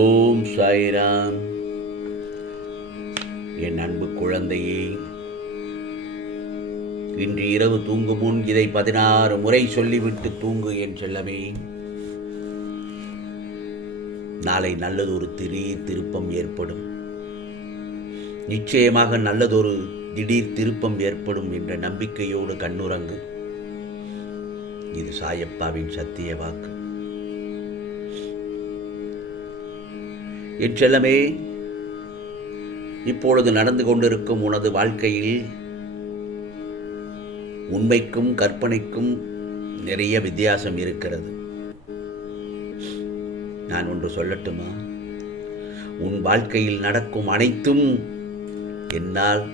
ஓம் சாய்ராம். என் அன்பு குழந்தையே, இன்று இரவு தூங்கும் முன் இதை 16 முறை சொல்லிவிட்டு தூங்கு என் செல்லமே. நாளை நல்லதொரு திடீர் திருப்பம் ஏற்படும். நிச்சயமாக நல்லதொரு திடீர் திருப்பம் ஏற்படும் என்ற நம்பிக்கையோடு கண்ணுறங்கு. இது சாயப்பாவின் சத்திய வாக்கு. என் செல்லமே, இப்பொழுது நடந்து கொண்டிருக்கும் உனது வாழ்க்கையில் உண்மைக்கும் கற்பனைக்கும் நிறைய வித்தியாசம் இருக்கிறது. நான் ஒன்று சொல்லட்டுமா? உன் வாழ்க்கையில் நடக்கும் அனைத்தும் என்னால்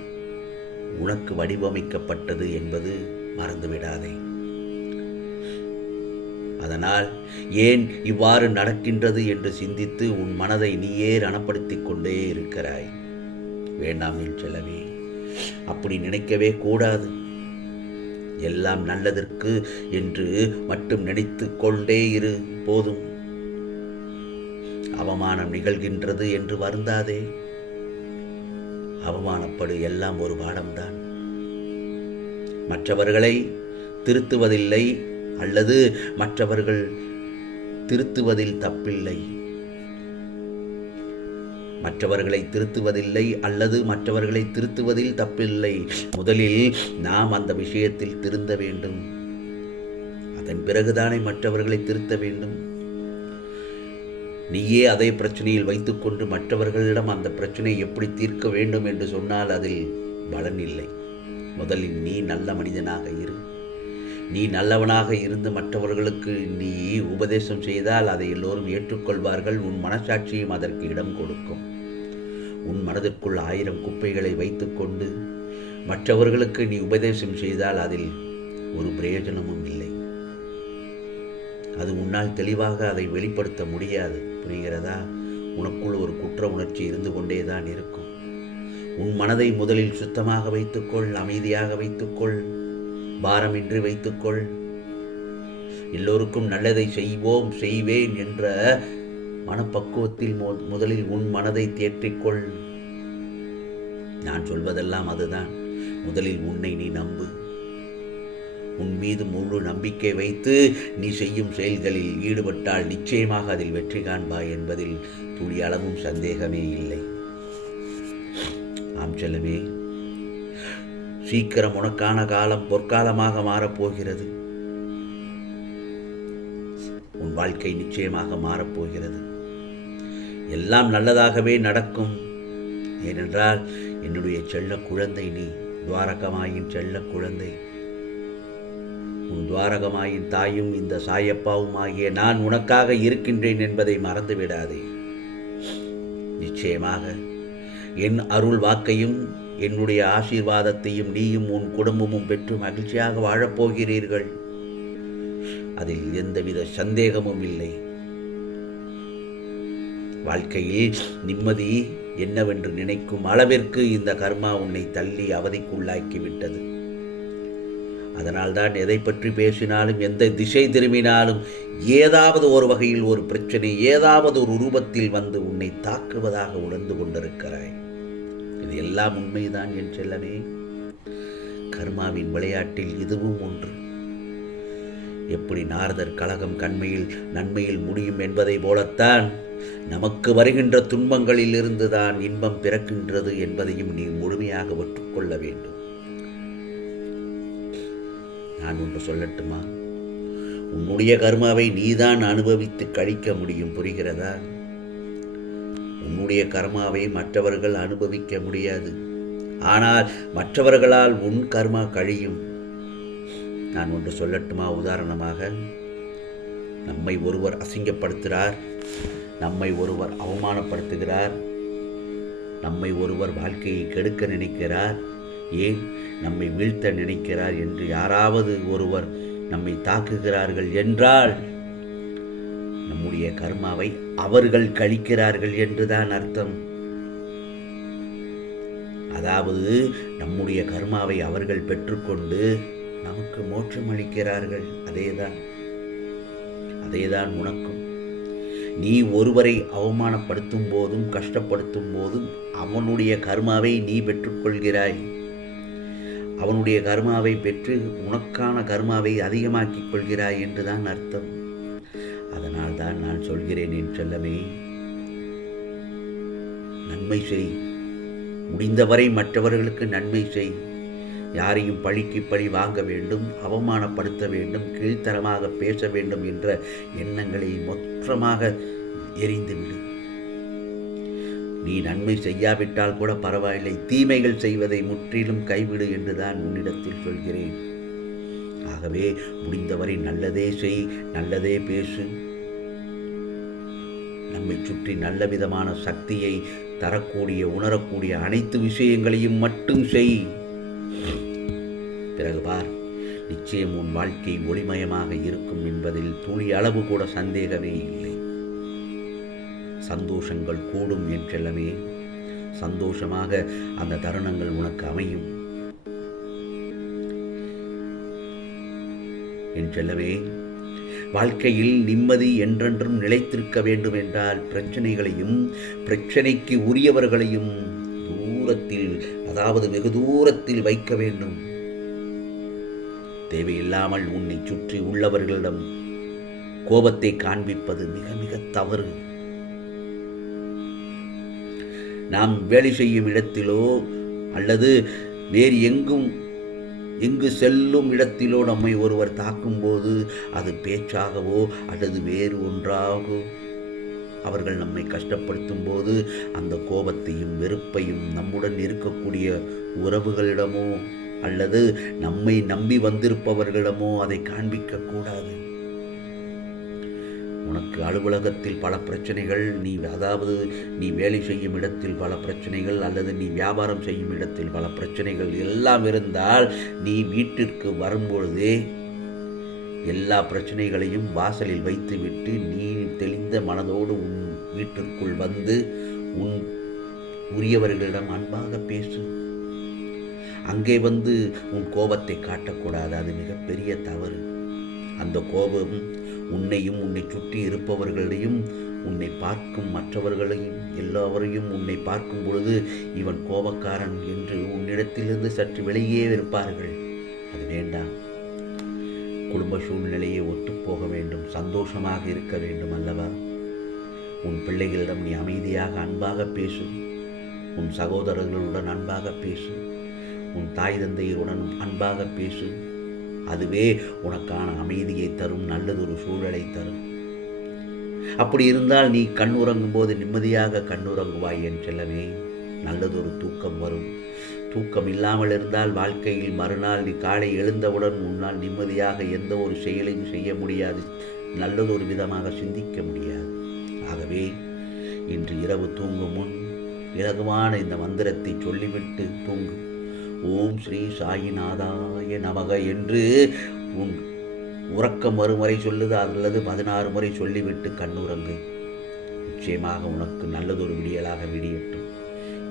உனக்கு வடிவமைக்கப்பட்டது என்பது மறந்துவிடாதே. அதனால் ஏன் இவ்வாறு நடக்கின்றது என்று சிந்தித்து உன் மனதை நீயே ரணப்படுத்திக் கொண்டே இருக்கிறாய். வேண்டாம் என் செல்லவே, அப்படி நினைக்கவே கூடாது. எல்லாம் நல்லதற்கு என்று மட்டும் நினைத்து கொண்டே இரு போதும். அவமானம் நிகழ்கின்றது என்று வருந்தாதே. அவமானப்படு, எல்லாம் ஒரு பாடம்தான். மற்றவர்களை திருத்துவதில்லை அல்லது மற்றவர்கள் திருத்துவதில் தப்பில்லை. மற்றவர்களை திருத்துவதில்லை அல்லது மற்றவர்களை திருத்துவதில் தப்பில்லை. முதலில் நாம் அந்த விஷயத்தில் திருந்த வேண்டும். அதன் பிறகுதானே மற்றவர்களை திருத்த வேண்டும். நீயே அதே பிரச்சனையில் வைத்துக்கொண்டு மற்றவர்களிடம் அந்த பிரச்சனையை எப்படி தீர்க்க வேண்டும் என்று சொன்னால் அதில் பலன் இல்லை. முதலில் நீ நல்ல மனிதனாக இரு. நீ நல்லவனாக இருந்து மற்றவர்களுக்கு நீ உபதேசம் செய்தால் அதை எல்லோரும் ஏற்றுக்கொள்வார்கள். உன் மனசாட்சியும் அதற்கு இடம் கொடுக்கும். உன் மனதிற்குள் 1000 குப்பைகளை வைத்துக்கொண்டு மற்றவர்களுக்கு நீ உபதேசம் செய்தால் அதில் ஒரு பிரயோஜனமும் இல்லை. அது உன்னால் தெளிவாக அதை வெளிப்படுத்த முடியாது. புரிகிறதா? உனக்குள் ஒரு குற்ற உணர்ச்சி இருந்து கொண்டேதான் இருக்கும். உன் மனதை முதலில் சுத்தமாக வைத்துக்கொள், அமைதியாக வைத்துக்கொள், பாரமின்றி வைத்துக்கொள். எல்லோருக்கும் நல்லதை செய்வேன் என்ற மனப்பக்குவத்தில் முதலில் உன் மனதை தேற்றிக்கொள். நான் சொல்வதெல்லாம் அதுதான். முதலில் உன்னை நீ நம்பு. உன் மீது முழு நம்பிக்கை வைத்து நீ செய்யும் செயல்களில் ஈடுபட்டால் நிச்சயமாக அதில் வெற்றி காண்பாய் என்பதில் துளி அளவும் சந்தேகமே இல்லை. ஆம் செல்லமே, சீக்கிரம் உனக்கான காலம் பொற்காலமாக மாறப்போகிறது. உன் வாழ்க்கை நிச்சயமாக மாறப்போகிறது. எல்லாம் நல்லதாகவே நடக்கும். ஏனென்றால் என்னுடைய செல்ல குழந்தை நீ, துவாரகமாயின் செல்ல குழந்தை. உன் துவாரகமாயின் தாயும் இந்த சாயப்பாவும் ஆகிய நான் உனக்காக இருக்கின்றேன் என்பதை மறந்துவிடாதே. நிச்சயமாக என் அருள் வாக்கையும் என்னுடைய ஆசீர்வாதத்தையும் நீயும் உன் குடும்பமும் பெற்று மகிழ்ச்சியாக வாழப்போகிறீர்கள். அதில் எந்தவித சந்தேகமும் இல்லை. வாழ்க்கையில் நிம்மதி என்னவென்று நினைக்கும் அளவிற்கு இந்த கர்மா உன்னை தள்ளி அவதிக்குள்ளாக்கிவிட்டது. அதனால்தான் எதை பற்றி பேசினாலும், எந்த திசை திரும்பினாலும் ஏதாவது ஒரு வகையில் ஒரு பிரச்சனை ஏதாவது ஒரு ரூபத்தில் வந்து உன்னை தாக்குவதாக உணர்ந்து கொண்டிருக்கிறாய். இது எல்லாம் உண்மைதான் என் செல்லமே. கர்மாவின் விளையாட்டில் இதுவும் ஒன்று. எப்படி நாரதர் கலகம் நன்மையில் முடியும் என்பதை போலத்தான் நமக்கு வருகின்ற துன்பங்களில் இருந்துதான் இன்பம் பிறக்கின்றது என்பதையும் நீ முழுமையாக ஒற்றுக்கொள்ள வேண்டும். நான் ஒன்று சொல்லட்டுமா? உன்னுடைய கர்மாவை நீதான் அனுபவித்து கழிக்க முடியும். புரிகிறதா? உன்னுடைய கர்மாவை மற்றவர்கள் அனுபவிக்க முடியாது. ஆனால் மற்றவர்களால் உன் கர்மா கழியும். நான் ஒன்று சொல்லட்டுமா? உதாரணமாக, நம்மை ஒருவர் அசிங்கப்படுத்துகிறார், நம்மை ஒருவர் அவமானப்படுத்துகிறார், நம்மை ஒருவர் வாழ்க்கையை கெடுக்க நினைக்கிறார், ஏன் நம்மை வீழ்த்த நினைக்கிறார் என்று யாராவது ஒருவர் நம்மை தாக்குகிறார்கள் என்றால் நம்முடைய கர்மாவை அவர்கள் கழிக்கிறார்கள் என்றுதான் அர்த்தம். அதாவது நம்முடைய கர்மாவை அவர்கள் பெற்றுக்கொண்டு நமக்கு மோட்சம் அளிக்கிறார்கள். அதேதான். அதேதான் உனக்கும். நீ ஒருவரை அவமானப்படுத்தும் போதும் கஷ்டப்படுத்தும் போதும் அவனுடைய கர்மாவை நீ பெற்றுக்கொள்கிறாய். அவனுடைய கர்மாவை பெற்று உனக்கான கர்மாவை அதிகமாக்கிக் கொள்கிறாய் என்றுதான் அர்த்தம். அதனால் தான் நான் சொல்கிறேன், என் செல்லமே, நன்மை செய். முடிந்தவரை மற்றவர்களுக்கு நன்மை செய். யாரையும் பழிக்கு பழி வாங்க வேண்டும், அவமானப்படுத்த வேண்டும், கீழ்த்தரமாக பேச வேண்டும் என்ற எண்ணங்களை மொத்தமாக எரிந்துவிடு. நீ நன்மை செய்யாவிட்டால் கூட பரவாயில்லை, தீமைகள் செய்வதை முற்றிலும் கைவிடு என்றுதான் உன்னிடத்தில் சொல்கிறேன். ஆகவே முடிந்தவரை நல்லதே செய், நல்லதே பேசு. நம்மை சுற்றி நல்ல விதமான சக்தியை தரக்கூடிய உணரக்கூடிய அனைத்து விஷயங்களையும் மட்டும் செய். பிறகு பார், நிச்சயம் உன் வாழ்க்கை ஒளிமயமாக இருக்கும் என்பதில் துளி அளவு கூட சந்தேகமே இல்லை. சந்தோஷங்கள் கூடும் என் செல்லமே. சந்தோஷமாக அந்த தருணங்கள் உனக்கு அமையும் என் செல்லமே. வாழ்க்கையில் நிம்மதி என்றென்றும் நிலைத்திருக்க வேண்டும் என்றால் பிரச்சனைகளையும் பிரச்சனைக்கு உரியவர்களையும் தூரத்தில், அதாவது வெகு தூரத்தில் வைக்க வேண்டும். தேவையில்லாமல் உன்னை சுற்றி உள்ளவர்களிடம் கோபத்தை காண்பிப்பது மிக மிக தவறு. நாம் வேலை செய்யும் இடத்திலோ அல்லது வேறு எங்கு செல்லும் இடத்திலோ நம்மை ஒருவர் தாக்கும்போது அது பேச்சாகவோ அல்லது வேறு ஒன்றாகவோ அவர்கள் நம்மை கஷ்டப்படுத்தும் போது அந்த கோபத்தையும் வெறுப்பையும் நம்முடன் இருக்கக்கூடிய உறவுகளிடமோ அல்லது நம்மை நம்பி வந்திருப்பவர்களிடமோ அதை காண்பிக்க கூடாது. உனக்கு அலுவலகத்தில் பல பிரச்சனைகள், நீ வேலை செய்யும் இடத்தில் பல பிரச்சனைகள் அல்லது நீ வியாபாரம் செய்யும் இடத்தில் பல பிரச்சனைகள் எல்லாம் இருந்தால் நீ வீட்டிற்கு வரும்பொழுதே எல்லா பிரச்சனைகளையும் வாசலில் வைத்துவிட்டு நீ தெளிந்த மனதோடு உன் வீட்டிற்குள் வந்து உன் உரியவர்களிடம் அன்பாக பேசு. அங்கே வந்து உன் கோபத்தை காட்டக்கூடாது. அது மிகப்பெரிய தவறு. அந்த கோபம் உன்னையும் உன்னை சுற்றி இருப்பவர்களையும் உன்னை பார்க்கும் மற்றவர்களையும் எல்லாவரையும் உன்னை பார்க்கும் பொழுது இவன் கோபக்காரன் என்று உன்னிடத்திலிருந்து சற்று வெளியே இருப்பார்கள். அது வேண்டாம். குடும்ப சூழ்நிலையை ஒத்துப்போக வேண்டும், சந்தோஷமாக இருக்க வேண்டும் அல்லவா? உன் பிள்ளைகளிடம் நீ அமைதியாக அன்பாக பேசு. உன் சகோதரர்களுடன் அன்பாக பேசு. உன் தாய் தந்தையருடன் அன்பாக பேசு. அதுவே உனக்கான அமைதியை தரும், நல்லதொரு சூழலை தரும். அப்படி இருந்தால் நீ கண்ணுறங்கும் போது நிம்மதியாக கண்ணுறங்குவாய் என் செல்லமே. நல்லதொரு தூக்கம் வரும். தூக்கம் இல்லாமல் இருந்தால் வாழ்க்கையில் மறுநாள் நீ காலை எழுந்தவுடன் உன்னால் நிம்மதியாக எந்த ஒரு செயலையும் செய்ய முடியாது, நல்லதொரு விதமாக சிந்திக்க முடியாது. ஆகவே இன்று இரவு தூங்கும் முன் இலகுவான இந்த மந்திரத்தை சொல்லிவிட்டு தூங்கு. ஓம் ஸ்ரீ சாயிநாதாய நமக என்று உன் உறக்கம் மறுமுறை சொல்லுது, அல்லது 16 முறை சொல்லிவிட்டு கண்ணுறங்கு. நிச்சயமாக உனக்கு நல்லதொரு விடியலாக விடியட்டும்.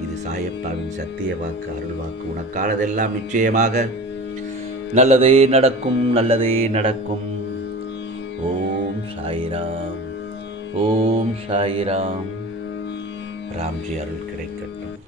இது சாயப்பாவின் சத்திய வாக்கு, அருள் வாக்கு. உனக்கானதெல்லாம் நிச்சயமாக நல்லதே நடக்கும், நல்லதே நடக்கும். ஓம் சாயிராம், ஓம் சாயிராம். ராம்ஜி அருள் கிடைக்கட்டும்.